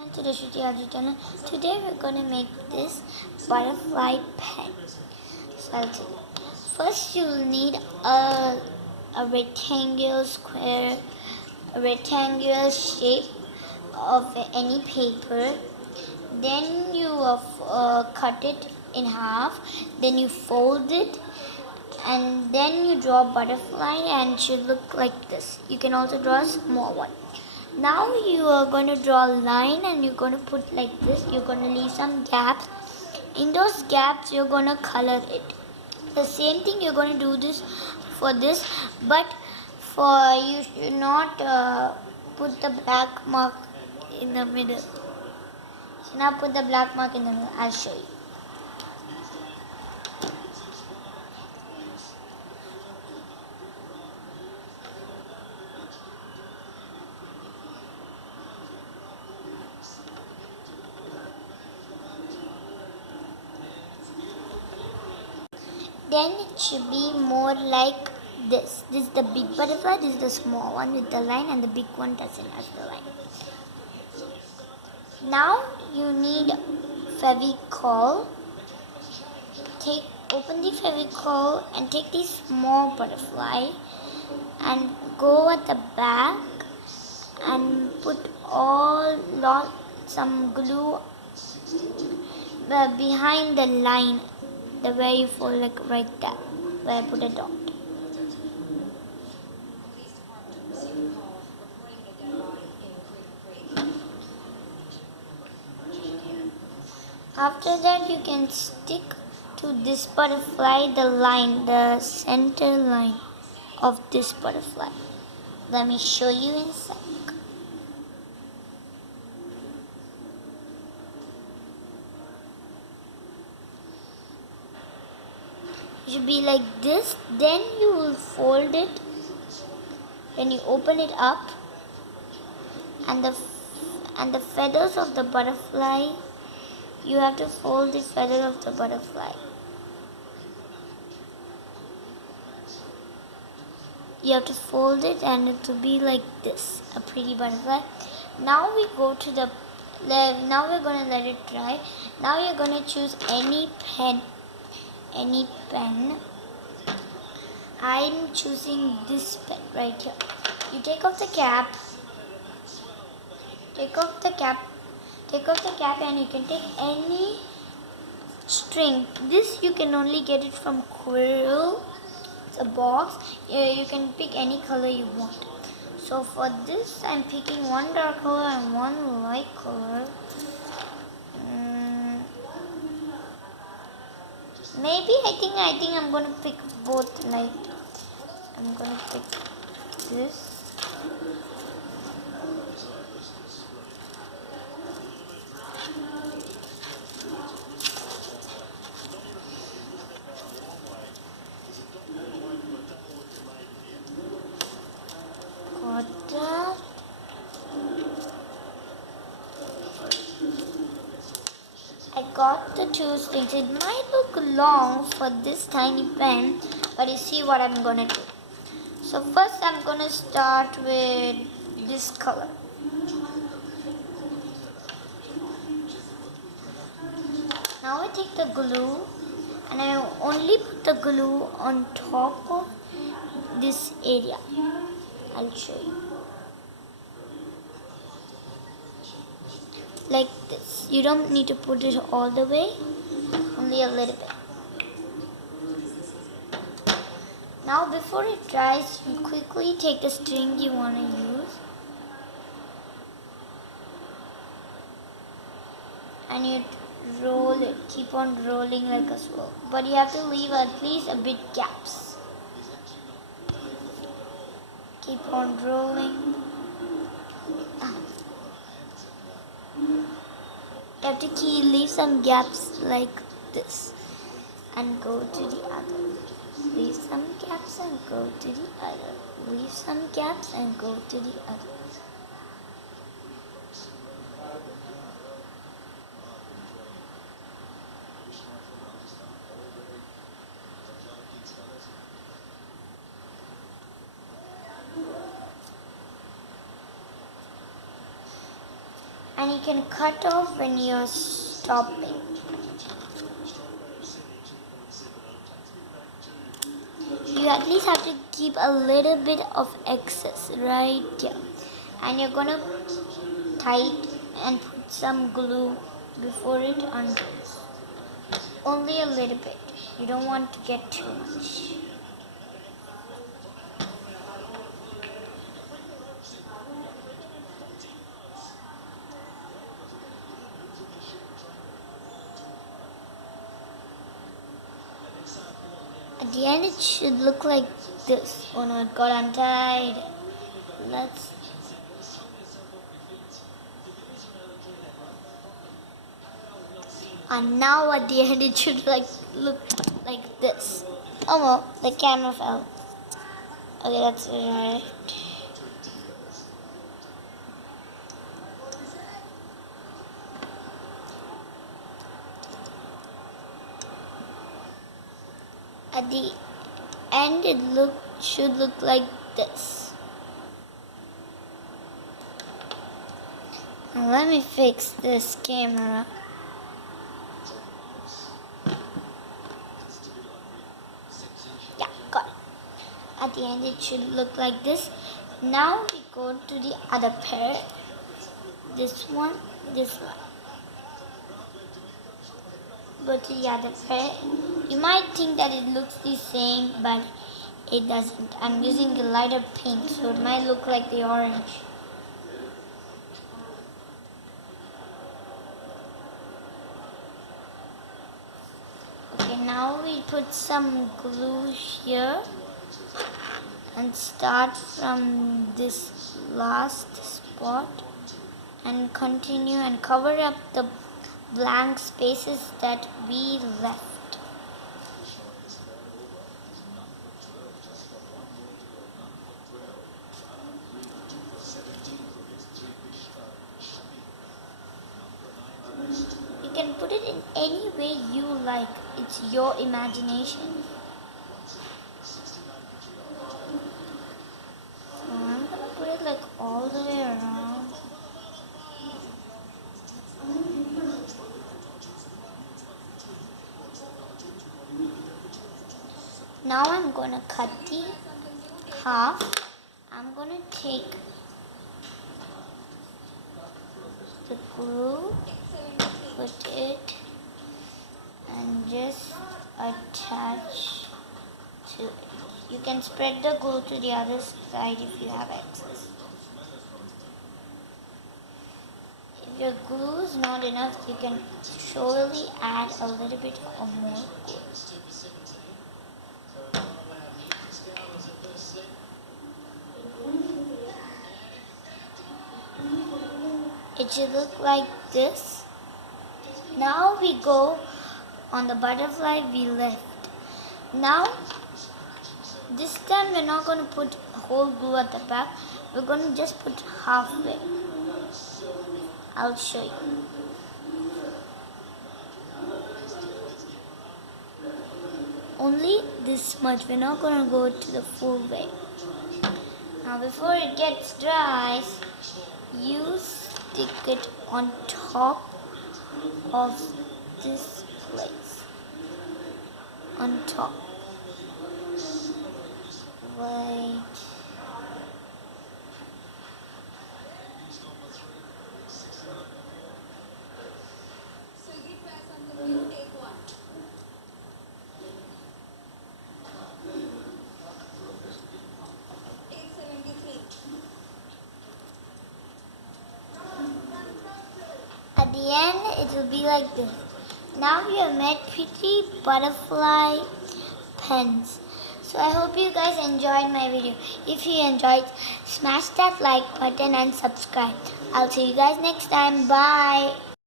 To the Shruti Aji channel. Today we're gonna make this butterfly pen. So I'll tell you. First you'll need a rectangular square, a rectangular shape of any paper. Then you cut it in half. Then you fold it, and then you draw a butterfly, and it should look like this. You can also draw a small one. Now you are going to draw a line and you're going to put like this. You're going to leave some gaps. In those gaps you're going to color it. The same thing you're going to do this for this, but for you should not put the black mark in the middle. You should not put the black mark in the middle. I'll show you. Then it should be more like this. This is the big butterfly, this is the small one with the line, and the big one doesn't have the line. Now you need Fevicol. Open the Fevicol and take the small butterfly and go at the back and put some glue behind the line, the way you fold, like right there, where I put a dot. After that you can stick to this butterfly the line, the center line of this butterfly. Let me show you in a sec. It should be like this. Then you will fold it. Then you open it up, and the feathers of the butterfly, you have to fold the feather of the butterfly. You have to fold it and it will be like this, a pretty butterfly. Now we go to the now we're going to let it dry. Now you're going to choose any pen. I'm choosing this pen right here. You take off the cap. Take off the cap and you can take any string. This you can only get it from Quirrell. It's a box. You can pick any color you want. So for this I'm picking one dark color and one light color. Maybe I think I'm gonna pick both light. I'm gonna pick this. I got the two strings. It might look long for this tiny pen, but you see what I'm gonna do. So first I'm gonna start with this color. Now I take the glue and I only put the glue on top of this area. I'll show you. Like this. You don't need to put it all the way, only a little bit. Now before it dries, you quickly take the string you want to use and you roll it. Keep on rolling like a swirl, but you have to leave at least a bit gaps. Keep on rolling. You have to leave some gaps like this and go to the other. Leave some gaps and go to the other. Leave some gaps and go to the other. and you can cut off when you're stopping. You at least have to keep a little bit of excess right here, and you're gonna tie it and put some glue before it undoes. Only a little bit. You don't want to get too much. At the end it should look like this. Oh no, it got untied. Let's and now at the end it should look like this. Oh no, the camera fell. Okay, that's right. At the end it should look like this. Now let me fix this camera. Yeah, got it. At the end it should look like this. Now we go to the other pair. This one, this one. Go to the other pair. You might think that it looks the same, but it doesn't. I'm using a lighter pink, so it might look like the orange. Okay, now we put some glue here and start from this last spot and continue and cover up the blank spaces that we left. You can put it in any way you like. It's your imagination. So I'm gonna put it like all the way around. Now I'm gonna cut the half. I'm gonna take the glue, put it, and just attach to it. You can spread the glue to the other side if you have excess. If your glue is not enough, you can surely add a little bit or more glue. It should look like this. Now we go on the butterfly we left. Now, this time we're not going to put whole glue at the back. We're going to just put halfway. I'll show you. Only this much. We're not going to go to the full way. Now before it gets dry, you stick it on top of this place. On top. Wait. At the end, it will be like this. Now we have made pretty butterfly pens. So I hope you guys enjoyed my video. If you enjoyed, smash that like button and subscribe. I'll see you guys next time. Bye.